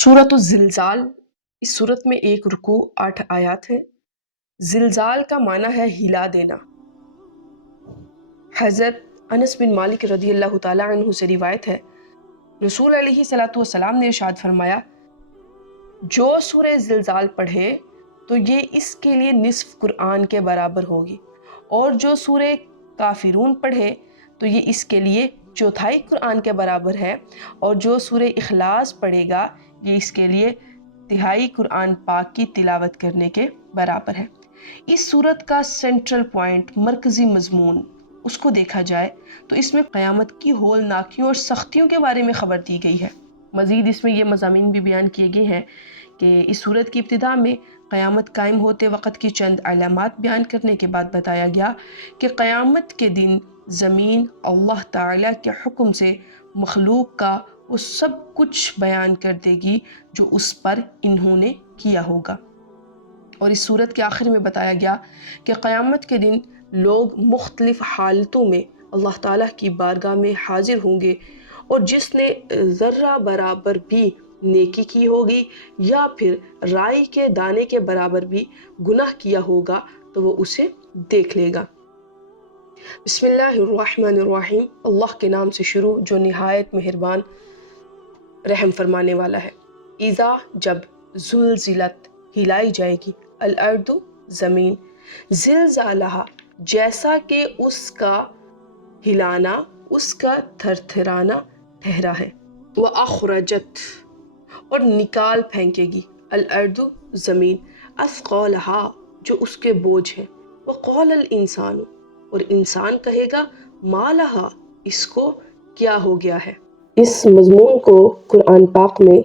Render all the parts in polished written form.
सूरत ज़िलज़ाल। इस सूरत में एक रुकू 8 आयत है। ज़िलज़ाल का माना है हिला देना। हज़रत अनस बिन मालिक रज़ियल्लाहु ताला अन्हु से रिवायत है, रसूल अलैहिस्सलातु वस्सलाम ने इरशाद फरमाया, जो सूरह ज़िलज़ाल पढ़े तो ये इसके लिए निस्फ़ कुरान के बराबर होगी, और जो सूरह काफ़िरून पढ़े तो ये इसके लिए चौथाई कुरान के बराबर है, और जो सूरह इखलास पढ़ेगा ये इसके लिए तिहाई कुरान पाक की तिलावत करने के बराबर है। इस सूरत का सेंट्रल पॉइंट, मरकज़ी मज़मून उसको देखा जाए तो इसमें क़यामत की होलनाकियों और सख्तियों के बारे में ख़बर दी गई है। मज़ीद इसमें ये मज़ामीन भी बयान किए गए हैं कि इस सूरत की इब्तिदा में क़यामत कायम होते वक़्त की चंद अलामात बयान करने के बाद बताया गया कि क़यामत के दिन ज़मीन अल्लाह ताला के हुक्म से मखलूक का वो सब कुछ बयान कर देगी जो उस पर इन्होंने किया होगा। और इस सूरत के आखिर में बताया गया कि क़यामत के दिन लोग मुख्तलिफ़ हालतों में अल्लाह ताला की बारगाह में हाजिर होंगे, और जिसने ज़र्रा बराबर भी नेकी की होगी या फिर राई के दाने के बराबर भी गुनाह किया होगा तो वो उसे देख लेगा। बिस्मिल्लाहिर्रहमानिर्रहीम। अल्लाह के नाम से शुरू जो निहायत मेहरबान रहम फरमाने वाला है। इज़ा जब ज़ुलज़िलत हिलाई जाएगी, अल अर्दु ज़मीन, ज़िलज़ालहा जैसा कि उसका हिलाना, उसका थरथराना ठहरा है। व अखरजत और निकाल फेंकेगी, अल अर्दु ज़मीन, अस्क़ालहा जो उसके बोझ हैं। व क़ाल अल इंसानु और इंसान कहेगा, मालहा इसको क्या हो गया है। इस मज़मून को कुरान पाक में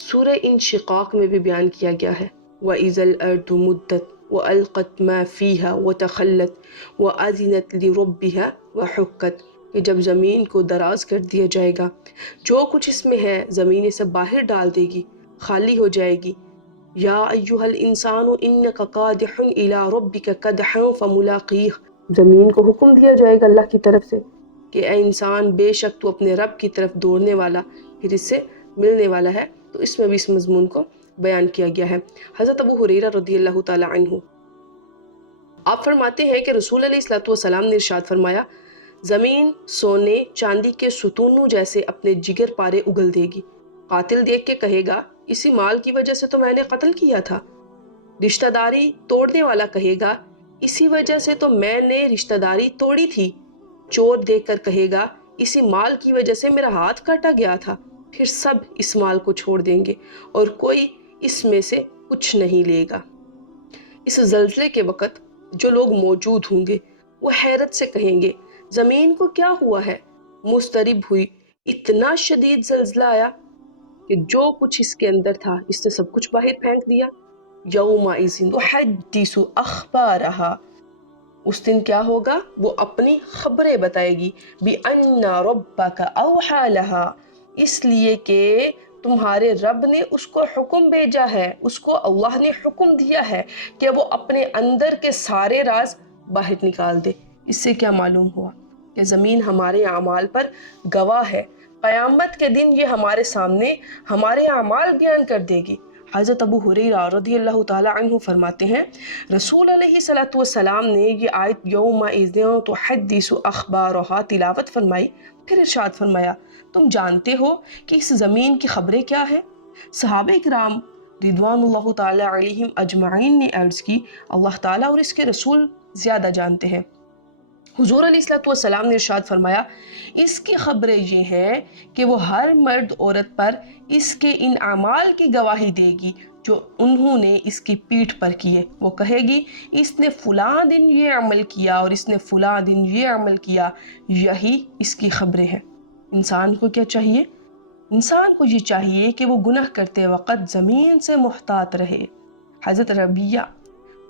सूरह इंशिक़ाक़ में भी बयान किया गया है। व इज़ल अर्दु मुद्दत व अलक़त मा फ़ीहा व तख़ल्लत व अज़िनत लिरब्बिहा व हुक्कत, कि जब ज़मीन को दराज कर दिया जाएगा, जो कुछ इसमें है ज़मीन इसे बाहर डाल देगी, खाली हो जाएगी। या अय्युहल इंसानु इन्नका कादिहुन इला रब्बिका कदहन फमुलाक़ीह, ज़मीन को हुक्म दिया जाएगा अल्लाह की तरफ से कि ए इंसान बेशक तू अपने रब की तरफ दौड़ने वाला, फिर इससे मिलने वाला है। तो इसमें भी इस मज़मून को बयान किया गया है। हज़रत अबू हुरैरा रज़ियल्लाहु ताला अन्हु आप फरमाते हैं कि रसूल अलैहिस्सलातु वस्सलाम ने इरशाद फरमाया, ज़मीन सोने चांदी के सुतूनों जैसे अपने जिगर पारे उगल देगी। कातिल देख के कहेगा, इसी माल की वजह से तो मैंने कत्ल किया था। रिश्तेदारी तोड़ने वाला कहेगा, इसी वजह से तो मैंने रिश्तेदारी तोड़ी थी। चोर देखकर कहेगा, इसी माल की वजह से मेरा हाथ काटा गया था। फिर सब इस माल को छोड़ देंगे और कोई इसमें से कुछ नहीं लेगा। इस ज़लज़ले के वक़्त जो लोग मौजूद होंगे वो हैरत से कहेंगे, ज़मीन को क्या हुआ है। मुस्तरिब हुई, इतना शदीद ज़लज़ला आया कि जो कुछ इसके अंदर था इसने सब कुछ बाहर फेंक दिया। यौमइज़िन तुहद्दिसु अख़बारहा, उस दिन क्या होगा, वो अपनी खबरें बताएगी। बि अन्ना रब्बका औहा लहा, इसलिए कि तुम्हारे रब ने उसको हुक्म भेजा है, उसको अल्लाह ने हुक्म दिया है कि वो अपने अंदर के सारे राज बाहर निकाल दे। इससे क्या मालूम हुआ कि ज़मीन हमारे अमाल पर गवाह है। क़यामत के दिन ये हमारे सामने हमारे अमाल बयान कर देगी। हज़रत अबू हुरैरा रज़ियल्लाहु ताला अन्हु फरमाते हैं, रसूल अलैहिस्सलातु वस्सलाम ने ये आयत यौमइज़िन तुहद्दिसु अख़बारहा तिलावत फरमाई। फिर इरशाद फरमाया, तुम जानते हो कि इस ज़मीन की खबरें क्या हैं। सहाबे किराम रिदवानुल्लाहु ताला अलैहिम अजमाइन ने अर्ज़ की, अल्लाह ताला और इसके रसूल ज़्यादा जानते हैं। हुज़ूर अलैहिस्सलातु वस्सलाम ने इरशाद फरमाया, इसकी खबरें ये हैं कि वो हर मर्द औरत पर इसके इन अमाल की गवाही देगी जो उन्होंने इसकी पीठ पर किए। वो कहेगी, इसने फ़लाँ दिन ये अमल किया और इसने फ़लाँ दिन ये अमल किया। यही इसकी खबरें हैं। इंसान को क्या चाहिए? इंसान को ये चाहिए कि वो गुनाह करते वक़्त ज़मीन से मुहतात रहे। हज़रत रबिया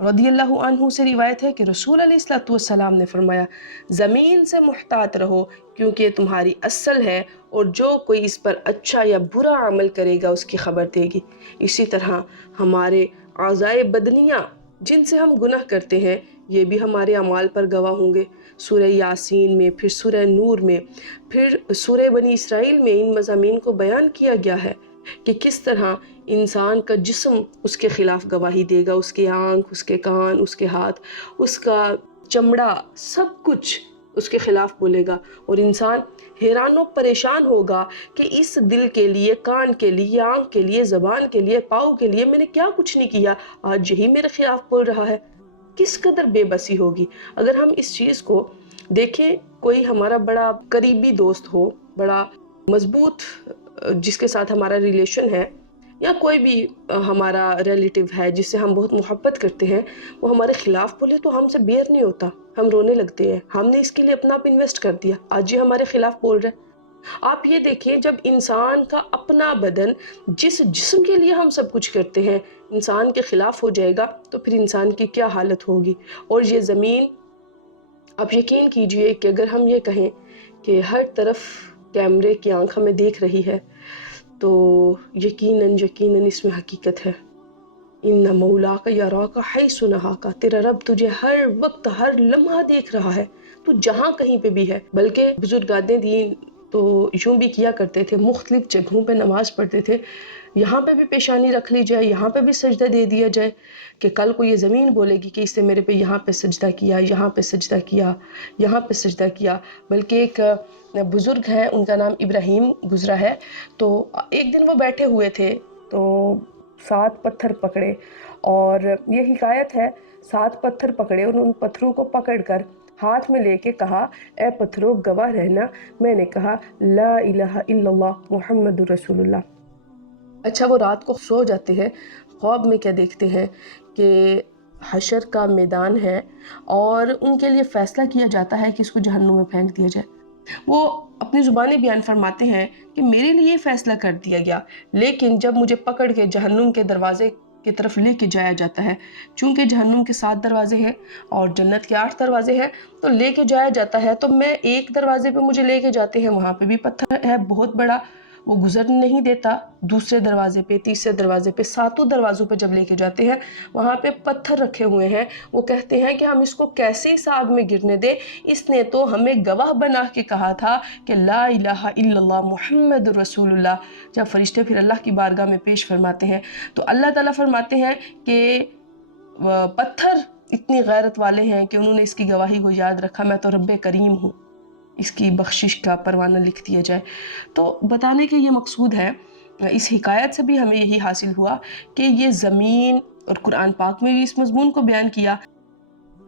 रदियल्लाहु अन्हु से रिवायत है कि रसूल अलैहिस्सलातु वस्सलाम ने फरमाया, ज़मीन से मुहतात रहो क्योंकि ये तुम्हारी असल है, और जो कोई इस पर अच्छा या बुरा अमल करेगा उसकी खबर देगी। इसी तरह हमारे आज़ाए बदनिया जिनसे हम गुनाह करते हैं ये भी हमारे अमाल पर गवाह होंगे। सूरह यासीन में, फिर सूरह नूर में, फिर सूरह बनी इसराइल में इन मज़ामीन को बयान किया गया है کہ کس طرح انسان کا جسم اس کے خلاف گواہی دے گا، اس کے آنکھ، اس کے کان، اس کے ہاتھ، اس کا چمڑا، سب کچھ اس کے خلاف بولے گا، اور انسان حیران و پریشان ہوگا کہ اس دل کے لیے، کان کے لیے، آنکھ کے لیے، زبان کے لیے، پاؤں کے لیے میں نے کیا کچھ نہیں کیا، آج یہی میرے خلاف بول رہا ہے۔ کس قدر بے بسی ہوگی اگر ہم اس چیز کو دیکھیں۔ کوئی ہمارا بڑا قریبی دوست ہو، بڑا مضبوط جس کے ساتھ ہمارا ریلیشن ہے، یا کوئی بھی ہمارا ریلیٹیو ہے جس سے ہم بہت محبت کرتے ہیں، وہ ہمارے خلاف بولے تو ہم سے بیئر نہیں ہوتا، ہم رونے لگتے ہیں، ہم نے اس کے لیے اپنا آپ انویسٹ کر دیا، آج یہ ہمارے خلاف بول رہا ہے۔ آپ یہ دیکھیں، جب انسان کا اپنا بدن، جس جسم کے لیے ہم سب کچھ کرتے ہیں، انسان کے خلاف ہو جائے گا تو پھر انسان کی کیا حالت ہوگی۔ اور یہ زمین، آپ یقین کیجئے کہ اگر ہم یہ کہیں کہ ہر طرف کیمرے کی آنکھ ہمیں دیکھ رہی ہے، تو یقیناً اس میں حقیقت ہے۔ ان مولاک یراک حیث نہاک، تیرا رب تجھے ہر وقت، ہر لمحہ دیکھ رہا ہے، تو جہاں کہیں پہ بھی ہے۔ بلکہ بزرگان دین تو یوں بھی کیا کرتے تھے، مختلف جگہوں پہ نماز پڑھتے تھے، یہاں پہ بھی پیشانی رکھ لی جائے، یہاں پہ بھی سجدہ دے دیا جائے، کہ کل کو یہ زمین بولے گی کہ اس نے میرے پہ یہاں پہ سجدہ کیا، یہاں پہ سجدہ کیا، یہاں پہ سجدہ کیا۔ بلکہ ایک بزرگ ہے، ان کا نام ابراہیم گزرا ہے، تو ایک دن وہ بیٹھے ہوئے تھے تو 7 پتھر پکڑے، اور یہ حکایت ہے، 7 پتھر پکڑے اور ان پتھروں کو پکڑ کر ہاتھ میں لے کے کہا، اے پتھروں گواہ رہنا، میں نے کہا لا الہ الا اللہ محمد رسول اللہ۔ اچھا، وہ رات کو سو جاتے ہیں، خواب میں کیا دیکھتے ہیں کہ حشر کا میدان ہے اور ان کے لیے فیصلہ کیا جاتا ہے کہ اس کو جہنم میں پھینک دیا جائے۔ وہ اپنی زبانی بیان فرماتے ہیں کہ میرے لیے فیصلہ کر دیا گیا، لیکن جب مجھے پکڑ کے جہنم کے دروازے کی طرف لے کے جایا جاتا ہے، چونکہ جہنم کے 7 دروازے ہیں اور جنت کے 8 دروازے ہیں، تو لے کے جایا جاتا ہے، تو میں ایک دروازے پہ مجھے لے کے جاتے ہیں، وہاں پہ بھی پتھر ہے بہت بڑا، وہ گزر نہیں دیتا، دوسرے دروازے پہ، تیسرے دروازے پہ، 7 دروازوں پہ جب لے کے جاتے ہیں، وہاں پہ پتھر رکھے ہوئے ہیں، وہ کہتے ہیں کہ ہم اس کو کیسے اس آگ میں گرنے دیں، اس نے تو ہمیں گواہ بنا کے کہا تھا کہ لا الہ الا اللہ محمد رسول اللہ۔ جب فرشتے پھر اللہ کی بارگاہ میں پیش فرماتے ہیں تو اللہ تعالیٰ فرماتے ہیں کہ پتھر اتنی غیرت والے ہیں کہ انہوں نے اس کی گواہی کو یاد رکھا، میں تو رب کریم ہوں، اس کی بخشش کا پروانہ لکھ دیا جائے۔ تو بتانے کے یہ مقصود ہے، اس حکایت سے بھی ہمیں یہی حاصل ہوا کہ یہ زمین، اور قرآن پاک میں بھی اس مضمون کو بیان کیا،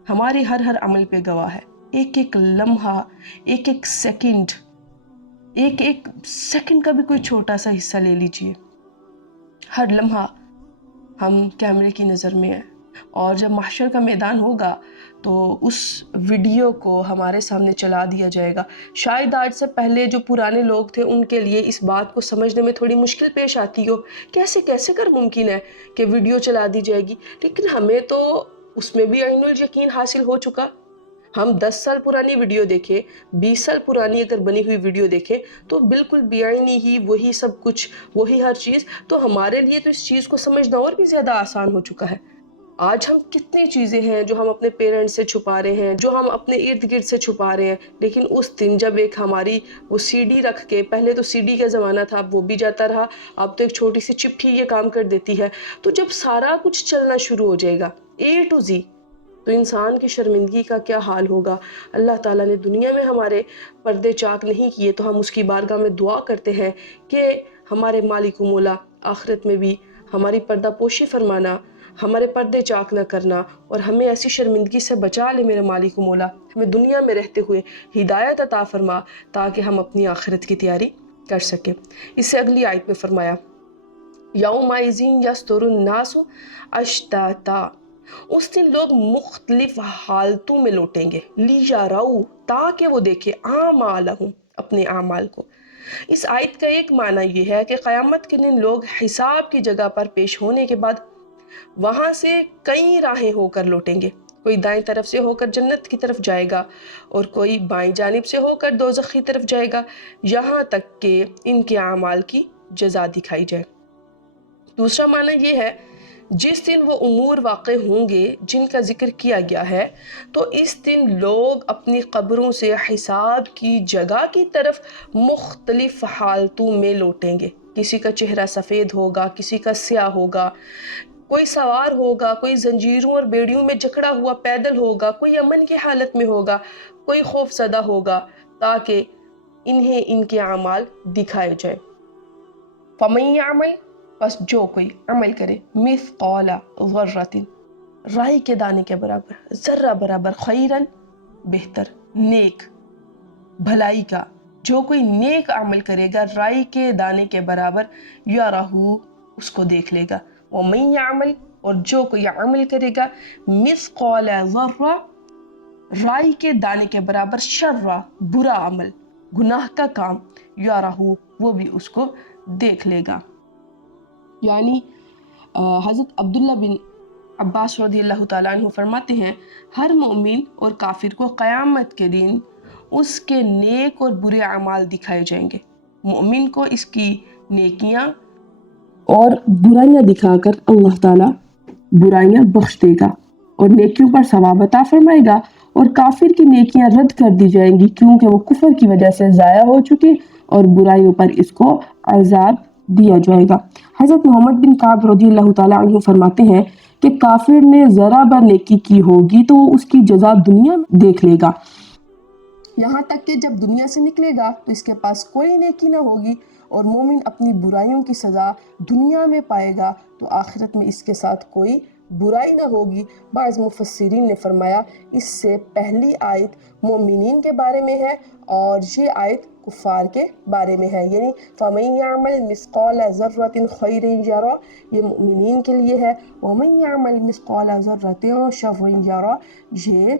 ہمارے ہر عمل پہ گواہ ہے، ایک ایک لمحہ، ایک ایک سیکنڈ، ایک ایک سیکنڈ کا بھی کوئی چھوٹا سا حصہ لے لیجئے، ہر لمحہ ہم کیمرے کی نظر میں ہیں۔ اور جب محشر کا میدان ہوگا تو اس ویڈیو کو ہمارے سامنے چلا دیا جائے گا۔ شاید آج سے پہلے جو پرانے لوگ تھے ان کے لیے اس بات کو سمجھنے میں تھوڑی مشکل پیش آتی ہو، کیسے کر ممکن ہے کہ ویڈیو چلا دی جائے گی، لیکن ہمیں تو اس میں بھی عین الیقین حاصل ہو چکا۔ ہم 10 سال پرانی ویڈیو دیکھیں، 20 سال پرانی اگر بنی ہوئی ویڈیو دیکھیں تو بالکل بیعینی ہی وہی سب کچھ، وہی ہر چیز، تو ہمارے لیے تو اس چیز کو سمجھنا اور بھی زیادہ آسان ہو چکا ہے۔ آج ہم کتنی چیزیں ہیں جو ہم اپنے پیرنٹس سے چھپا رہے ہیں، جو ہم اپنے ارد گرد سے چھپا رہے ہیں، لیکن اس دن جب ایک ہماری وہ سی ڈی رکھ کے، پہلے تو سی ڈی کا زمانہ تھا، اب وہ بھی جاتا رہا، اب تو ایک چھوٹی سی چپٹھی یہ کام کر دیتی ہے، تو جب سارا کچھ چلنا شروع ہو جائے گا A to Z، تو انسان کی شرمندگی کا کیا حال ہوگا۔ اللہ تعالیٰ نے دنیا میں ہمارے پردے چاک نہیں کیے تو ہم اس کی بارگاہ میں دعا کرتے ہیں کہ ہمارے مالک و مولا آخرت میں بھی ہماری پردہ پوشی فرمانا، ہمارے پردے چاک نہ کرنا، اور ہمیں ایسی شرمندگی سے بچا لے میرے مالک و مولا، ہمیں دنیا میں رہتے ہوئے ہدایت عطا فرما تاکہ ہم اپنی آخرت کی تیاری کر سکیں۔ اس سے اگلی آیت میں فرمایا یومئذ یصدر الناس اشتاتا، اس دن لوگ مختلف حالتوں میں لوٹیں گے، لیروا، تاکہ وہ دیکھیں اعمالہم، اپنے اعمال کو۔ اس آیت کا ایک معنی یہ ہے کہ قیامت کے دن لوگ حساب کی جگہ پر پیش ہونے کے بعد وہاں سے کئی راہیں ہو کر لوٹیں گے، کوئی دائیں طرف سے ہو کر جنت کی طرف جائے گا اور کوئی بائیں جانب سے ہو کر دوزخ کی طرف جائے گا، یہاں تک کہ ان کے اعمال کی جزا دکھائی جائے۔ دوسرا معنی یہ ہے، جس دن وہ امور واقع ہوں گے جن کا ذکر کیا گیا ہے، تو اس دن لوگ اپنی قبروں سے حساب کی جگہ کی طرف مختلف حالتوں میں لوٹیں گے۔ किसी का चेहरा सफ़ेद होगा, किसी का स्याह होगा, कोई सवार होगा, कोई जंजीरों और बेड़ियों में जकड़ा हुआ पैदल होगा, कोई अमन की हालत में होगा, कोई खौफज़दा होगा, ताकि इन्हें इनके अमाल दिखाए जाए। फमन यअमल, बस जो कोई अमल करे, मिस्क़ाला ज़र्रतिन, राई के दाने के बराबर, ज़र्रा बराबर, खैरन बेहतर, नेक भलाई का, जो कोई नेक अमल करेगा राई के दाने के बराबर, यरहू उसको देख लेगा। वमन यअमल, और जो कोई अमल करेगा, मिस्क़ाला ज़र्रा, राई के दाने के बराबर, शर्रा बुरा अमल, गुनाह का काम, यरहू वो भी उसको देख लेगा। यानी हज़रत अब्दुल्ला बिन अब्बास रज़ियल्लाहु ताला अन्हु फरमाते हैं, हर मोमिन और काफिर को क़यामत के दिन उसके नेक और बुरे अमाल दिखाए जाएंगे। मोमिन को इसकी नेकियां और बुराइयां दिखाकर अल्लाह ताला बुराइयां बख्श देगा और नेकियों पर सवाब अता फरमाएगा, और काफिर की नेकियां रद्द कर दी जाएंगी क्योंकि वो कुफर की वजह से ज़ाया हो चुकी, और बुराइयों पर इसको अज़ाब दिया जाएगा। हज़रत मोहम्मद बिन काब रज़ियल्लाहु ताला अन्हु फरमाते हैं कि काफिर ने ज़रा बर नेकी की होगी तो उसकी जज़ा दुनिया में देख लेगा, यहाँ तक कि जब दुनिया से निकलेगा तो इसके पास कोई नेकी ना होगी, और मोमिन अपनी बुराइयों की सज़ा दुनिया में पाएगा तो आखिरत में इसके साथ कोई बुराई ना होगी। बाज़ मुफस्सिरीन ने फरमाया इससे पहली आयत मोमिनीन के बारे में है और ये आयत कुफ़ार के बारे में है, यानी फ़मन यअमल मिस्क़ाला ज़र्रतिन खैरन यरा ये मोमिनीन के लिए है, वमन यअमल मिस्क़ाला ज़र्रतिन शर्रन यरा ये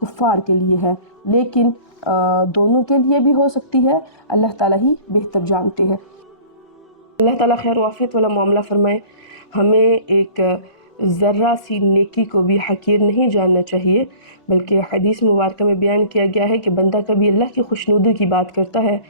कुफ़ार के लिए है। लेकिन दोनों के लिए भी हो सकती है, अल्लाह ताला ही बेहतर जानते हैं। अल्लाह ताला खैर वाफ़ियत वाला मामला फरमाए। हमें एक ज़र्रा सी नेकी को भी हकीर नहीं जानना चाहिए, बल्कि हदीस मुबारक में बयान किया गया है कि बंदा कभी अल्लाह की खुशनुदी की बात करता है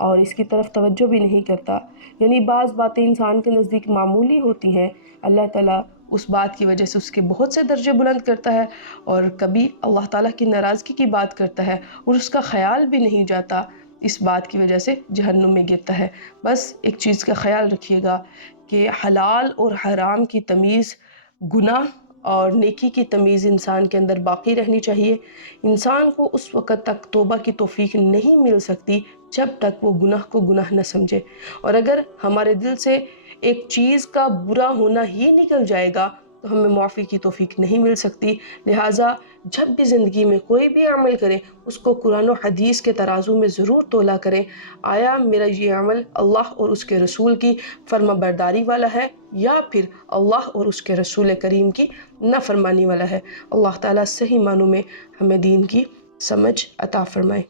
और इसकी तरफ तवज्जो भी नहीं करता, यानी बाज़ बातें इंसान के नज़दीक मामूली होती हैं, अल्लाह ताला उस बात की वजह से उसके बहुत से दर्जे बुलंद करता है, और कभी अल्लाह ताला की नाराज़गी की बात करता है और उसका ख़याल भी नहीं जाता, इस बात की वजह से जहन्नुम में गिरता है। बस एक चीज़ का ख़याल रखिएगा कि हलाल और हराम की तमीज़, गुनाह और नेकी की तमीज़ इंसान के अंदर बाकी रहनी चाहिए। इंसान को उस वक़्त तक तौबा की तौफ़ीक नहीं मिल सकती जब तक वो गुनाह को गुनाह न समझे, और अगर हमारे दिल से एक चीज़ का बुरा होना ही निकल जाएगा तो हमें माफ़ी की तौफ़ीक नहीं मिल सकती। लिहाजा जब भी ज़िंदगी में कोई भी अमल करें उसको कुरान और हदीस के तराजू में ज़रूर तोला करें, आया मेरा ये अमल अल्लाह और उसके रसूल की फर्माबरदारी वाला है या फिर अल्लाह और उसके रसूल करीम की नाफरमानी वाला है। अल्लाह ताला सही मानों में हमें दीन की समझ अता फरमाए।